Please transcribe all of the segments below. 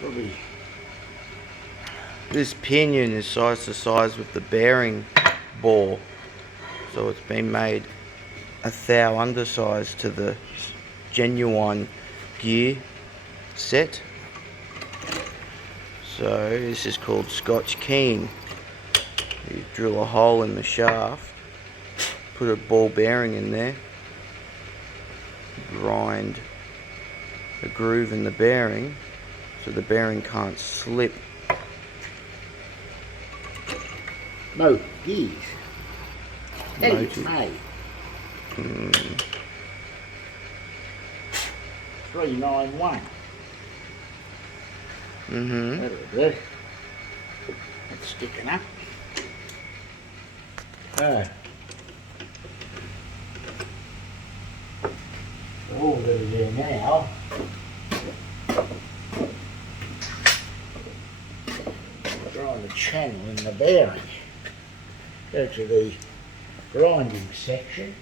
Probably. This pinion is size to size with the bearing bore, so it's been made a thou undersize to the genuine gear set. So this is called Scotch Keying. You drill a hole in the shaft, put a ball bearing in there, grind a groove in the bearing so the bearing can't slip. No, gears. That is made. 391. That'll do. It's sticking up. All we've got to do now draw the channel in the bearing. Go to the grinding section.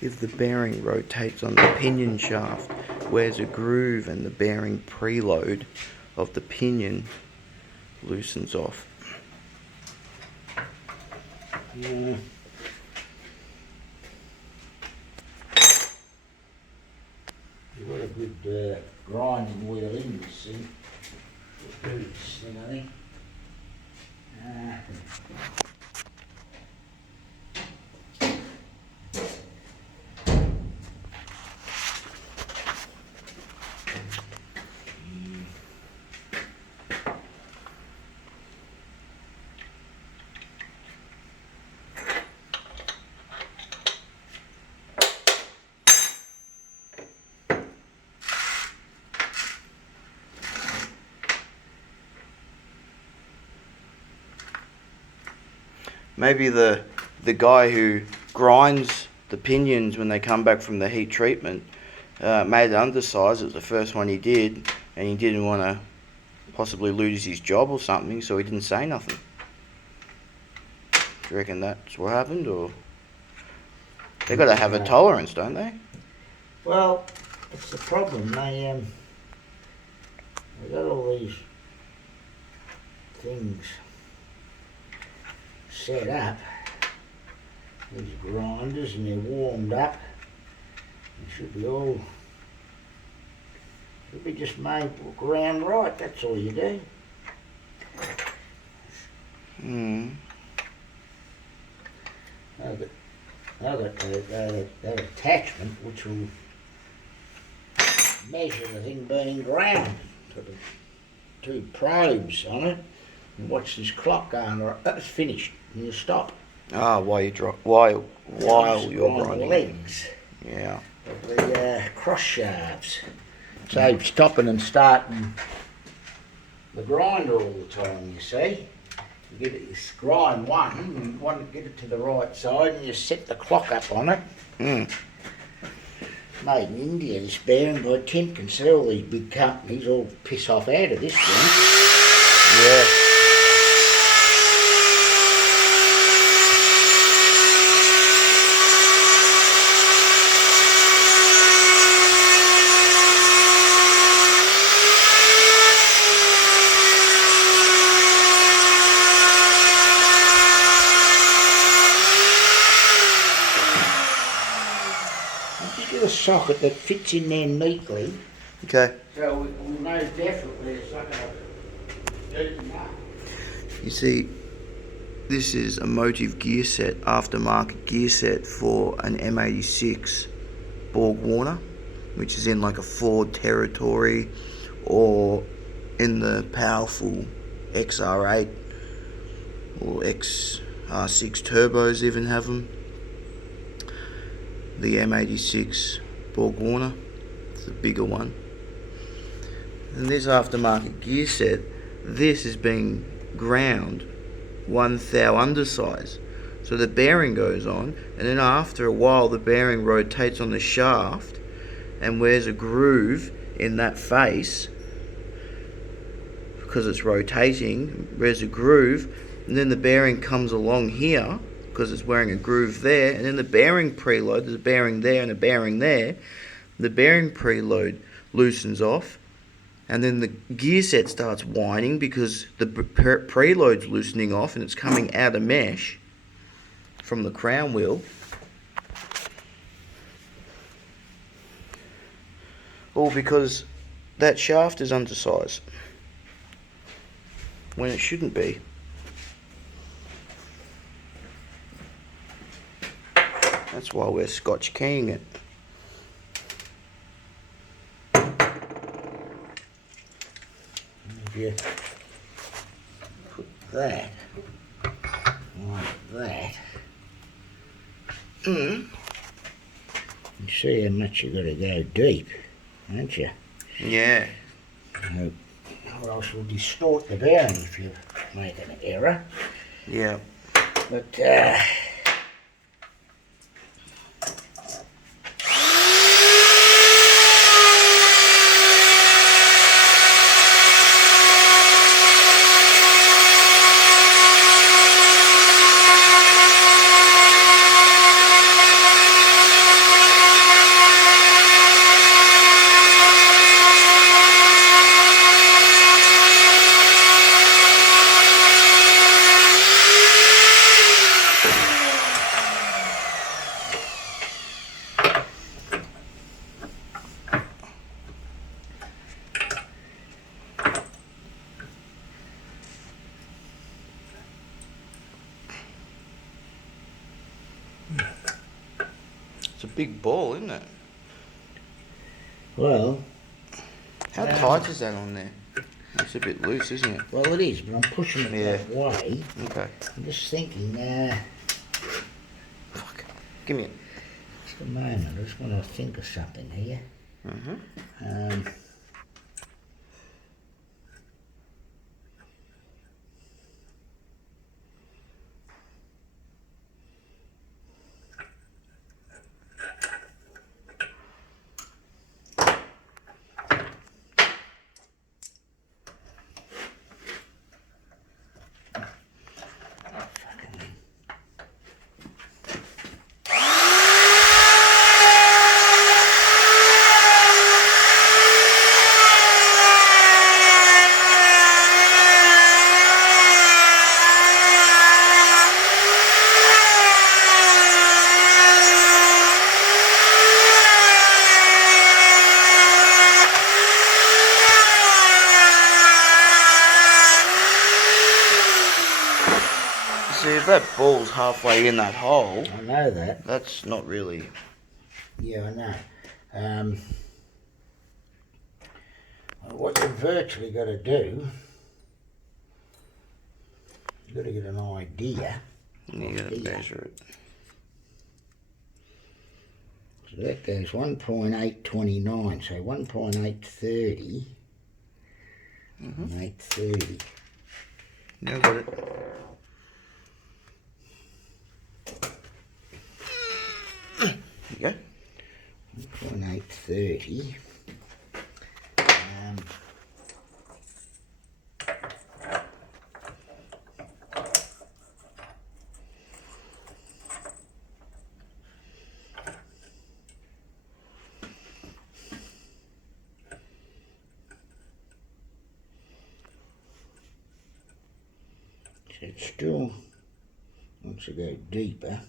If the bearing rotates on the pinion shaft, where's a groove and the bearing preload of the pinion loosens off. You've got a good grinding wheel in this thing. This thing, I think. Maybe the guy who grinds the pinions when they come back from the heat treatment made it undersized. It was the first one he did, and he didn't want to possibly lose his job or something, so he didn't say nothing. Do you reckon that's what happened, or they got to have a tolerance, don't they? Well, it's the problem. They got all these things set up, these grinders, and they're warmed up. They should be just made ground right. That's all you do. That attachment, which will measure the thing being ground. Got the two probes on it, and watch this clock going. It's finished, and you stop. While you're grinding legs. Yeah. Of the cross shafts. So stopping and starting the grinder all the time, you see. You grind one, and you want to get it to the right side, and you set the clock up on it. Made in India, this bearing by Tim can see all these big companies all piss off out of this thing. Yeah. A socket that fits in there neatly. Okay. So we know definitely it's not going to dirty up. You see, this is a motive gear set, aftermarket gear set for an M86 Borg Warner, which is in like a Ford territory or in the powerful XR8 or XR6 turbos even have them. The M86 Borg Warner, it's the bigger one. And this aftermarket gear set, this is being ground 1 thou undersize. So the bearing goes on, and then after a while the bearing rotates on the shaft and wears a groove in that face because it's rotating, wears a groove, and then the bearing comes along here because because it's wearing a groove there, and then the bearing preload, there's a bearing there and a bearing there. The bearing preload loosens off, and then the gear set starts whining because the preload's loosening off and it's coming out of mesh from the crown wheel. All because that shaft is undersized when it shouldn't be. That's why we're Scotch Keying it. If you put that like that, you see how much you got to go deep, don't you? Yeah. Or else you'll distort the bearing if you make an error. Yeah. But It's a big ball, isn't it? well, How tight is that on there? It's a bit loose, isn't it? well it is, but I'm pushing it that way. Okay. I'm just thinking, Fuck. Give me it. just a moment, I just want to think of something here. See, if that ball's halfway in that hole, I know that. that's not really... Yeah, I know. What you've virtually got to do, you've got to get an idea. You gotta measure it. So that goes 1.829, so 1.830 and 830. Yeah, got it. Yeah. 1.830. So it still wants to go deeper.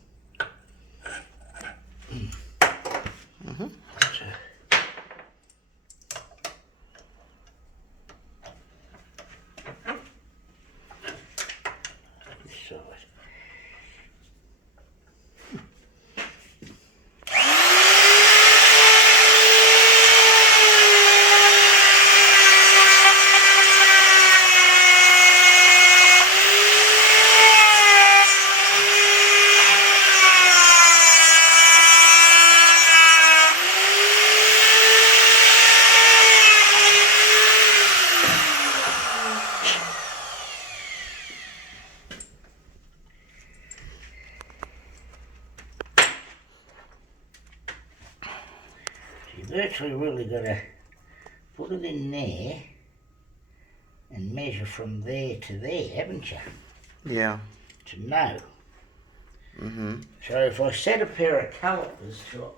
You virtually really got to put it in there and measure from there to there, haven't you? Yeah. To know. So if I set a pair of calipers to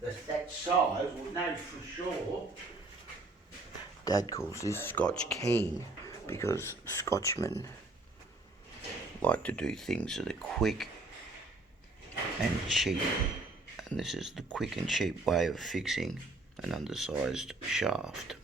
that size, we'll know for sure. Dad calls this Scotch Keying because Scotchmen like to do things that are quick and cheap. And this is the quick and cheap way of fixing an undersized shaft.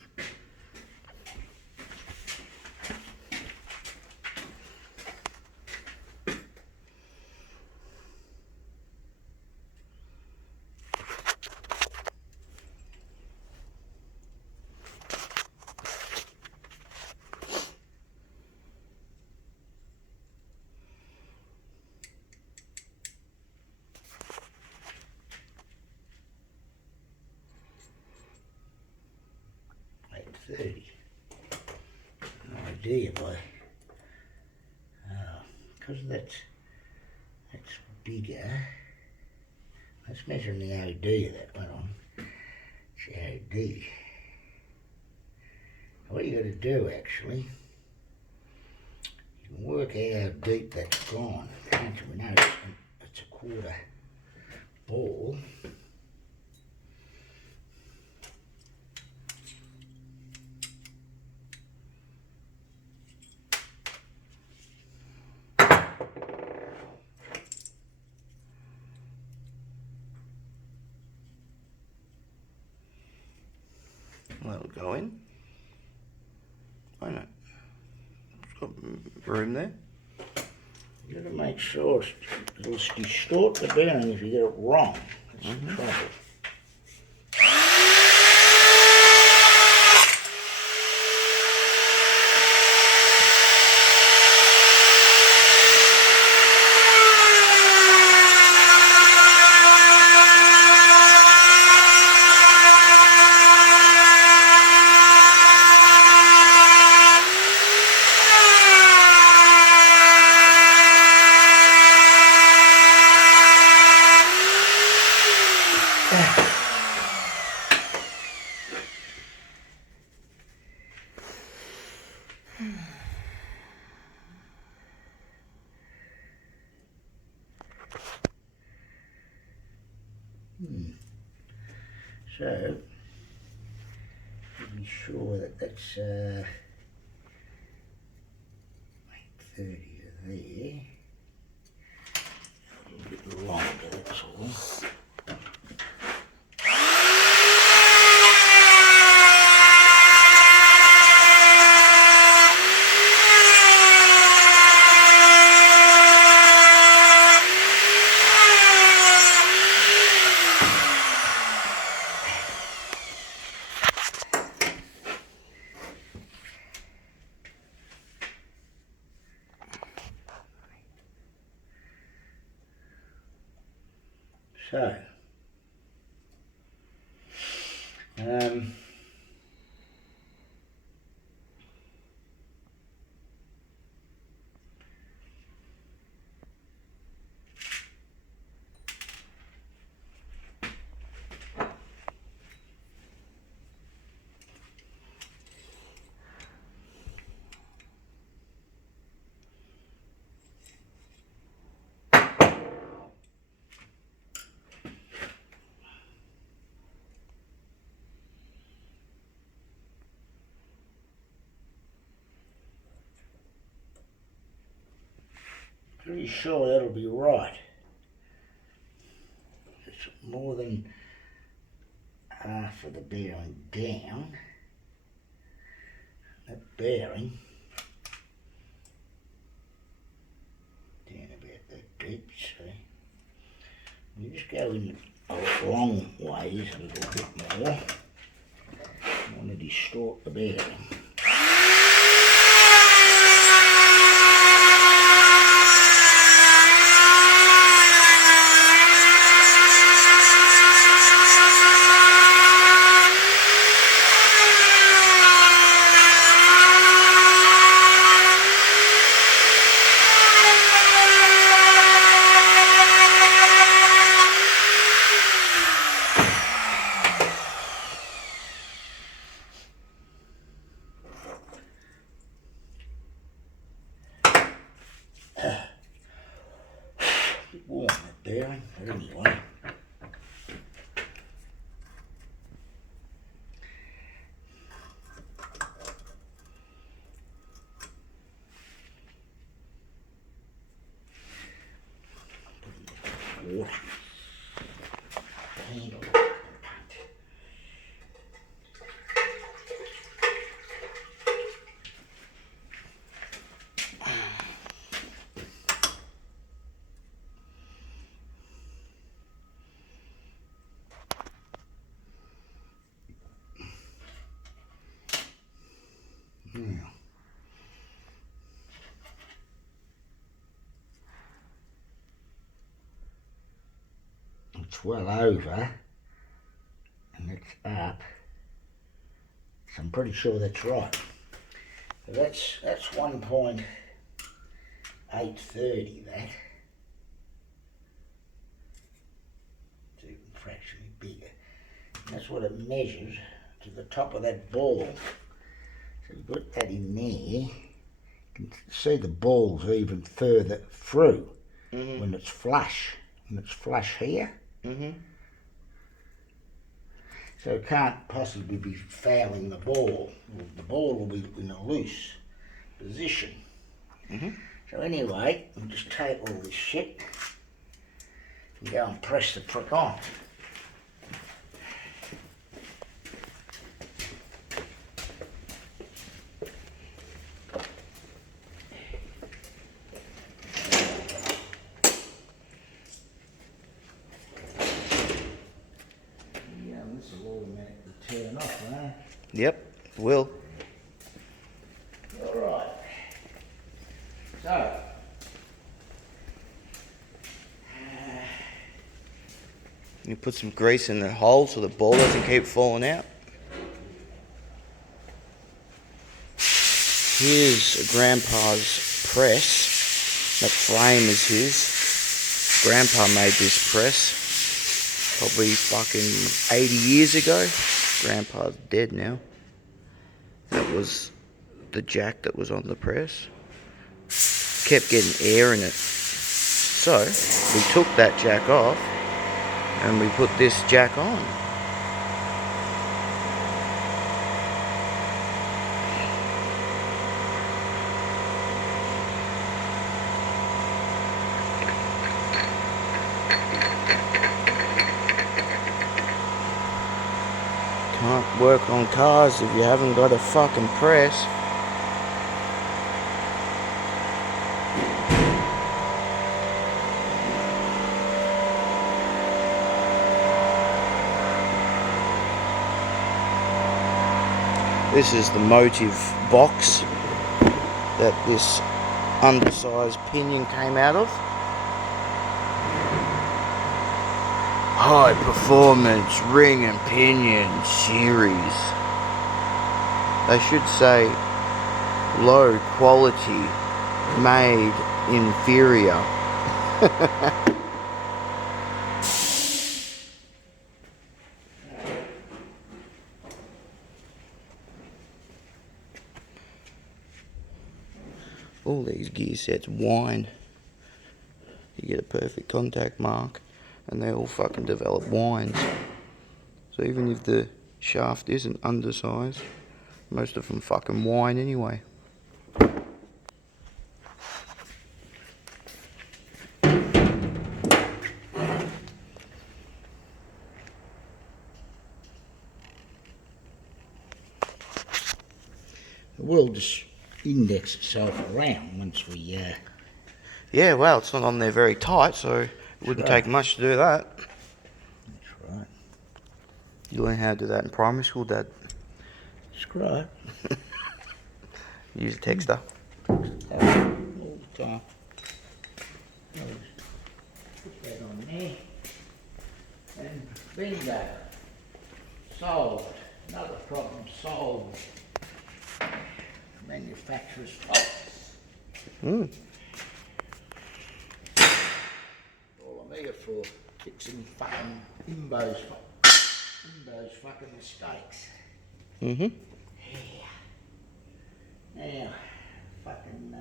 Like 30. No idea by. Because that's bigger. Let's measure the OD of that one on. It's the OD. What you got to do actually, you can work out how deep that's gone. Can't you? We know it's a quarter ball. That'll go in. Won't it? It's got room there. You got to make sure it'll distort the bearing if you get it wrong. That's the trouble. So, to be sure that that's 30 to there. A little bit longer, that's all. So, pretty sure that'll be right. It's more than half of the bearing down. That bearing down about that deep, see. You just go in a long ways a little bit more. You want to distort the bearing. But anyway. Water. Handle. Now, it's well over and it's up, so I'm pretty sure that's right. So that's 1.830, that. It's even fractionally bigger. And that's what it measures to the top of that ball. So you put that in there, you can see the ball's even further through when it's flush. When it's flush here. So it can't possibly be fouling the ball. The ball will be in a loose position. So anyway, we'll just take all this shit and go and press the prick on. Turn off, eh? Yep, will. Alright. So. You put some grease in the hole so the ball doesn't keep falling out. Here's Grandpa's press. That frame is his. Grandpa made this press probably fucking 80 years ago. Grandpa's dead now. That was the jack that was on the press. Kept getting air in it. So we took that jack off and we put this jack on. Can't work on cars if you haven't got a fucking press. This is the motive box that this undersized pinion came out of. High performance ring and pinion series. They should say low quality made inferior. All these gear sets whine. You get a perfect contact mark and they all fucking develop whines. So even if the shaft isn't undersized, most of them fucking whine anyway. It will just index itself around once we... Yeah, well, it's not on there very tight, so it wouldn't take much to do that. That's right. You learn how to do that in primary school, Dad. That's right. Use a texter. All the time. Put that on there. And bingo. Solved. Another problem solved. Manufacturer's fault. All I'm here for, fixing fucking Imbo's fucking mistakes. Yeah. Now, fucking,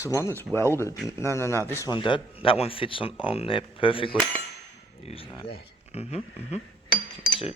It's the one that's welded. No. This one, Dad. That one fits on there perfectly. Use that. That's it.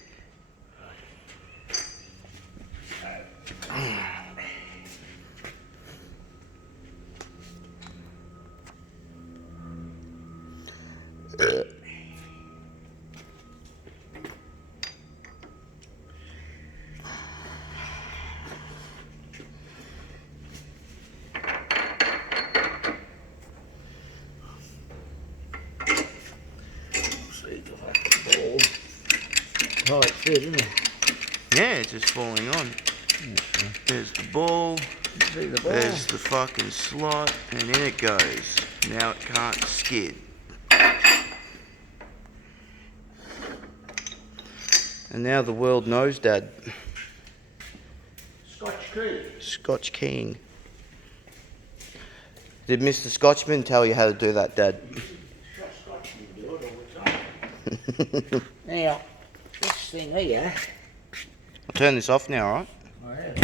Tight fit, isn't it? Yeah, it's just falling on. There's the ball. See the ball? There's the fucking slot, and in it goes. Now it can't skid. And now the world knows, Dad. Scotch Keying. Scotch Keying. Did Mr. Scotchman tell you how to do that, Dad? Scotchman do it all the time. Now, this thing here. I'll turn this off now, alright? Oh, yeah.